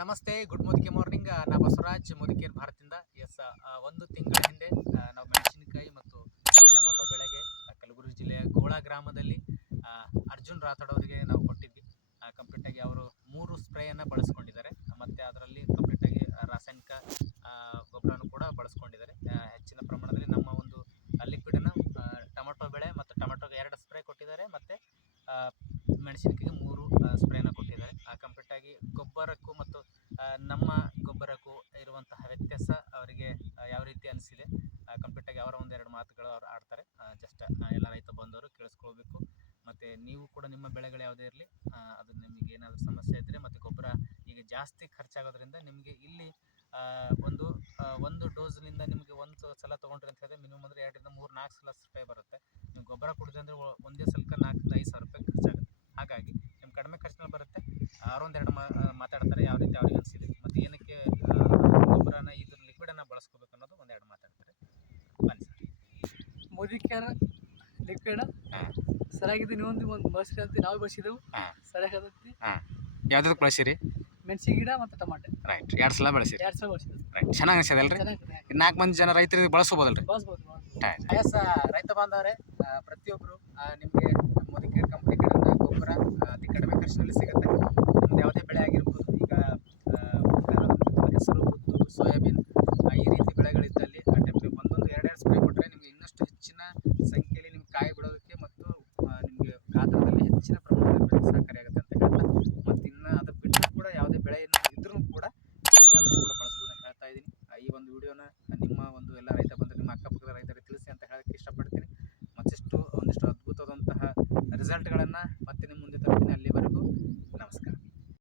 ನಮಸ್ತೆ, ಗುಡ್ ಮುದುಕಿ ಮಾರ್ನಿಂಗ್. ನಾ ಬಸವರಾಜ್ ಮುದುಕೇರ್ ಭಾರತದಿಂದ. ಎಸ್, ಒಂದು ತಿಂಗಳ ಹಿಂದೆ ನಾವು ಮೆಣಸಿನಕಾಯಿ ಮತ್ತು ಟೊಮೊಟೊ ಬೆಳೆಗೆ ಕಲಬುರಗಿ ಜಿಲ್ಲೆಯ ಗೋಳಾ ಗ್ರಾಮದಲ್ಲಿ ಅರ್ಜುನ್ ರಾಥೋಡ್ ಅವರಿಗೆ ನಾವು ಕೊಟ್ಟಿದ್ವಿ. ಕಂಪ್ಲೀಟಾಗಿ ಅವರು 3 ಸ್ಪ್ರೇಯನ್ನು ಬಳಸ್ಕೊಂಡಿದ್ದಾರೆ. ಮತ್ತು ಅದರಲ್ಲಿ ಕಂಪ್ಲೀಟಾಗಿ ರಾಸಾಯನಿಕ ಗೊಬ್ಬರನು ಕೂಡ ಬಳಸ್ಕೊಂಡಿದ್ದಾರೆ. ಹೆಚ್ಚಿನ ಪ್ರಮಾಣದಲ್ಲಿ ನಮ್ಮ ಒಂದು ಲಿಕ್ವಿಡನ್ನು ಟೊಮೊಟೊ ಬೆಳೆ ಮತ್ತು ಟೊಮೊಟೊಗೆ 2 ಸ್ಪ್ರೇ ಕೊಟ್ಟಿದ್ದಾರೆ. ಮತ್ತು ಮೆಣಸಿನಕಾಯಿಗೆ 3 ಸ್ಪ್ರೇನ ಕೊಟ್ಟಿದ್ದಾರೆ. ಕಂಪ್ಲೀಟಾಗಿ ಗೊಬ್ಬರಕ್ಕೂ ಮತ್ತು ನಮ್ಮ ಗೊಬ್ಬರಕ್ಕೂ ಇರುವಂತಹ ವ್ಯತ್ಯಾಸ ಅವರಿಗೆ ಯಾವ ರೀತಿ ಅನಿಸಿದೆ, ಕಂಪ್ಲೀಟಾಗಿ ಅವರ ಒಂದೆರಡು ಮಾತುಗಳು ಅವ್ರು ಆಡ್ತಾರೆ. ಜಸ್ಟ್ ಎಲ್ಲ ರೈತ ಬಂದವರು ಕೇಳಿಸ್ಕೊಳ್ಬೇಕು. ಮತ್ತು ನೀವು ಕೂಡ ನಿಮ್ಮ ಬೆಳೆಗಳು ಯಾವುದೇ ಇರಲಿ, ಅದು ನಿಮಗೆ ಏನಾದರೂ ಸಮಸ್ಯೆ ಇದ್ದರೆ, ಮತ್ತು ಗೊಬ್ಬರ ಈಗ ಜಾಸ್ತಿ ಖರ್ಚಾಗೋದ್ರಿಂದ ನಿಮಗೆ ಇಲ್ಲಿ ಒಂದು ಡೋಸ್ನಿಂದ ನಿಮಗೆ ಒಂದು ಸಲ ತೊಗೊಂಡ್ರಿ ಅಂತ ಹೇಳಿದ್ರೆ ಮಿನಿಮಮ್ ಅಂದರೆ 2 ರಿಂದ 3-4 ಸಲ ಸ್ಪ್ರೇ ಬರುತ್ತೆ. ನೀವು ಗೊಬ್ಬರ ಕೊಡಿದ್ರೆ ಅಂದರೆ ಒಂದೇ ಸಲಕ್ಕೆ 4 ರಿಂದ 5 ಸಾವಿರ ರೂಪಾಯಿ ಖರ್ಚಾಗುತ್ತೆ. ಹಾಗಾಗಿ ನಿಮ್ಮ ಕಡಿಮೆ ಖರ್ಚಿನಲ್ಲಿ ಬರುತ್ತೆ. ಅವರೊಂದೆರಡು ಮಾತಾಡ್ತಾರೆ ಯಾವ ರೀತಿ ಅವ್ರಿಗೆ ಅನಿಸಿದೆ, ಮತ್ತು ಏನಕ್ಕೆ ಗೊಬ್ಬರನ ಇದ್ರ ಲಿಕ್ವಿಡನ್ನು ಬಳಸ್ಕೋಬೇಕು ಅನ್ನೋದು ಒಂದೆರಡು ಮಾತಾಡ್ತಾರೆ. ಬನ್ನಿ ಸರ್. ಮುದಿಕ್ಯಾರ ಲಿಕ್ವಿಡ್ ಸರಿಯಾಗಿದೆ. ನೀವು ಬಳಸಿರಿ ಅಂತ ನಾವು ಬಳಸಿದೆವು. ಸರಿಯಾಗತ್ತೈತಿ. ಯಾವ್ದಕ್ಕೆ ಬಳಸಿರಿ? ಮೆಣಸಿನ ಗಿಡ ಮತ್ತು ಟಮಾಟೆ. ರೈಟ್, 2 ಸಲ ಬಳಸಿರಿ. 2 ಸಲ ಬಳಸಿದ್ವಿ. ರೈಟ್, ಚೆನ್ನಾಗಿ ಅನಿಸಿದೆ ಅಲ್ರಿ? 4 ಮಂದಿ ಜನ ರೈತರಿಗೆ ಬಳಸ್ಬೋದಲ್ರಿ? ಬಳಸ್ಬೋದು. ಎಸ್, ರೈತ ಬಾಂಧವರೇ, ಪ್ರತಿಯೊಬ್ಬರು ನಿಮಗೆ ಮುದಿಕೇರ್ ಕಂಪ್ನಿ ಕಡೆಯಿಂದ ಗೊಬ್ಬರ ಅತಿ ಕಡಿಮೆ ಖರ್ಚಿನಲ್ಲಿ ಸಿಗುತ್ತೆ. ನಿಮ್ದು ಯಾವುದೇ ಬೆಳೆ ಆಗಿರ್ಬೋದು. ಈಗ ಹೆಸರು, ಉದ್ದು, ಸೋಯಾಬೀನ್,